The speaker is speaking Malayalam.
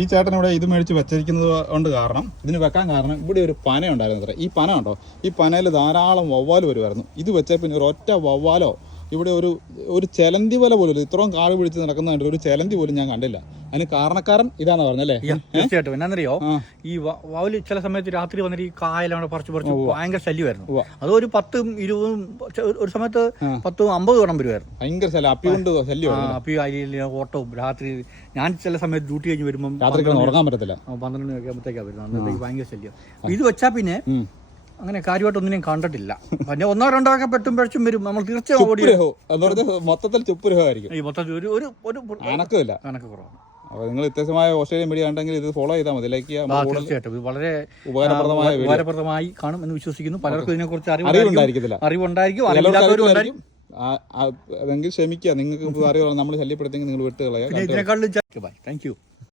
ഈ ചേട്ടൻ ഇവിടെ ഇത് മേടിച്ച് വെച്ചിരിക്കുന്നത് കൊണ്ട് കാരണം, ഇതിന് വെക്കാൻ കാരണം ഇവിടെ ഒരു പന ഉണ്ടായിരുന്നു അത്ര. ഈ പന ഉണ്ടോ, ഈ പനയിൽ ധാരാളം വവ്വാൽ വരുമായിരുന്നു. ഇത് വെച്ചാൽ പിന്നെ ഒരു ഒറ്റ വവ്വാലോ ഇവിടെ ഒരു ചെലന്തി വല പോലും ഇല്ല. ഇത്രയും കാട് പിടിച്ച് നടക്കുന്നതായിട്ട് ഒരു ചെലന്തി പോലും ഞാൻ കണ്ടില്ല. അതിന് കാരണക്കാരൻ ഇതാണെന്ന് പറഞ്ഞല്ലേ? തീർച്ചയായിട്ടും. എന്നാന്നറിയോ, ഈ വാവല് ചില സമയത്ത് രാത്രി വന്നിട്ട് ഈ കായലാണ് പറിച്ച് ഭയങ്കര ശല്യമായിരുന്നു. അതൊരു 10, 20 ഒരു സമയത്ത് 10, 50 ഗുണം വരുമായിരുന്നു. ഭയങ്കര ശല്യം. അപ്പി കൊണ്ട് ശല്യം. അപ്പി അരിയിൽ ഓട്ടവും രാത്രി. ഞാൻ ചില സമയത്ത് ഡ്യൂട്ടി കഴിഞ്ഞ് വരുമ്പോൾ രാത്രി ഉറങ്ങാൻ പറ്റത്തില്ല. 12 മണി ആകുമ്പോഴത്തേക്കാണ് വരുന്നത്. അന്നത്തേക്ക് ഭയങ്കര ശല്യം. ഇത് വെച്ചാൽ പിന്നെ അങ്ങനെ കാര്യമായിട്ട് ഒന്നിനെയും കണ്ടിട്ടില്ല. പിന്നെ 1, 2 ഒക്കെ പെട്ടുമ്പോഴും വരും. നമ്മൾ തീർച്ചയായും മൊത്തത്തിൽ ചുപ്പുരഹമായിരിക്കും. ഈ മൊത്തത്തിൽ ഒരു കണക്കില്ല, കണക്ക് കുറവാണ്. അപ്പോൾ നിങ്ങൾ വ്യത്യസ്തമായ ഓസ്ട്രേലിയൻ മീഡിയ ഉണ്ടെങ്കിൽ ഇത് ഫോളോ ചെയ്താൽ മതി. തീർച്ചയായിട്ടും ഇത് വളരെ ഉപകാരപ്രദമായി കാണും എന്ന് വിശ്വസിക്കുന്നു. പലർക്കും ഇതിനെക്കുറിച്ച് അറിവുണ്ടായിരിക്കും. അറിവുണ്ടായിരിക്കും. അതെങ്കിൽ ക്ഷമിക്കുക. നിങ്ങൾക്ക് അറിയാം, നമ്മൾ ശല്യപ്പെടുത്തിയെങ്കിൽ നിങ്ങൾ വിട്ടുകളയാം. ഇതിനെക്കാളും താങ്ക് യു.